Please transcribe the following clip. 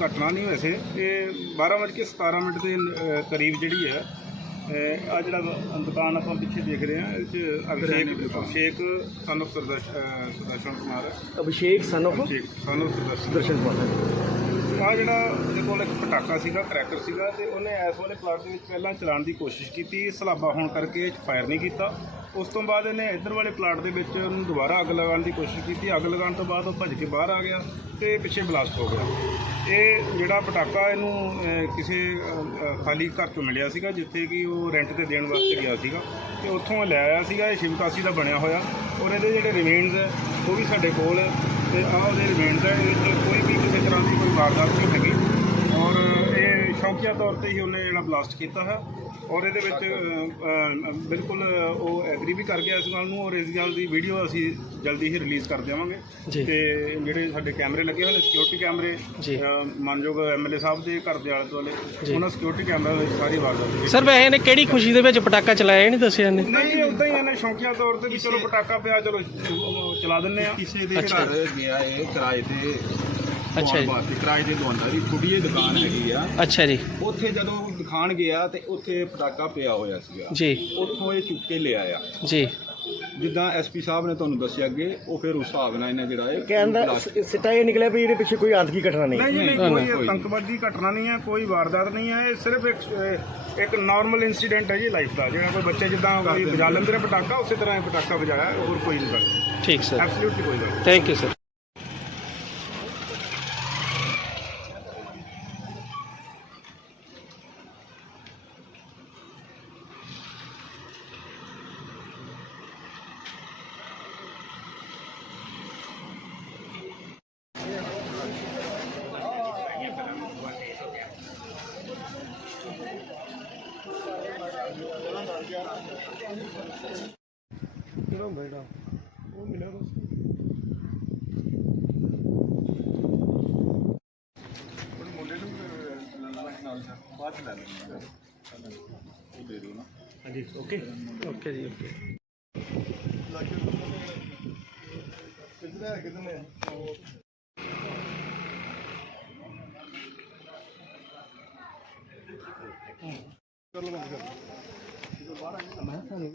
घटना नहीं वैसे ये 12:17 के करीब जी है आ जो दुकान आप पिछे देख रहे हैं इस Abhishek son of Sudarshan Kumar Abhishek son of Sudarshan Kumar आ जोड़ा उन्हें को एक पटाका सीगा क्रैकर सीगा ते उन्हें इस वाले प्लाट के पहला चलाने की कोशिश की सलाबा होने करके फायर नहीं किया। उस तो बाद इन्हें इधर वाले प्लाट के दोबारा अग लगाने की कोशिश की। अग लगाने तो बाद भज के बाहर आ गया तो पिछे ब्लास्ट हो गया। ये जोड़ा पटाका इनू किसी खाली घर चो मिलिया सीगा जिथे कि वो रेंट से देने वास्ते गया सीगा तो उत्थों ले आया सीगा। ये शिवकासी का बनया होया और ये जोड़े रिमेन्स है वो भी साढ़े कोल रिमेन्स है। कोई भी किसी तरह की कोई वारदात नहीं हैगी और ये शौकिया तौर पर ही उन्हें जो ब्लास्ट किया है और ये बिल्कुल वो एग्री भी कर गया इस गल और इस गल की वीडियो असी जल्दी ही रिलीज़ कर देवांगे। तो जोड़े साडे कैमरे लगे हुए सिक्योरिटी कैमरे मानयोग MLA साहब के घर के आले दुआले उन्होंने सिक्योरिटी कैमरा सारी वारदात सर वैसे इन्हें किहड़ी खुशी दे विच पटाका चलाया नहीं दस्सिया ने नहीं उदा ही इन्हें शौकिया तौर पर भी चलो पटाका पिया चलो चला दिंदे आ। किसी के घर गया है किराए ते अच्छा जी किराए ते दवांदा दी खुदी दुकान हैगी आ। अच्छा जी उत्थे जदों दिखाण गया ते उत्थे पटाका पिया होया सीगा जी उत्थों ये चुक के ले आया जी जिद्दां SP साहब ने तुहानूं दस्सिया अगे वो फिर उस हिसाब नाल इन्हें जिहड़ा कहंदा सिटा ये निकलिया भी इहदे पिछे कोई आतंकी घटना नहीं नहीं कोई आतंकवादी घटना नहीं है कोई वारदात नहीं है। ये सिर्फ एक नॉर्मल इंसीडेंट है जी लाइफ का जो कोई बच्चे जिदा बजा लेंदे ने पटाका उसी तरह पटाका बजाया और कोई नहीं कर। ठीक सर एब्सोल्युटली कोई गल। Thank you sir. बेटा वो मिला हाँ जी ओके ओके जी ओके चलो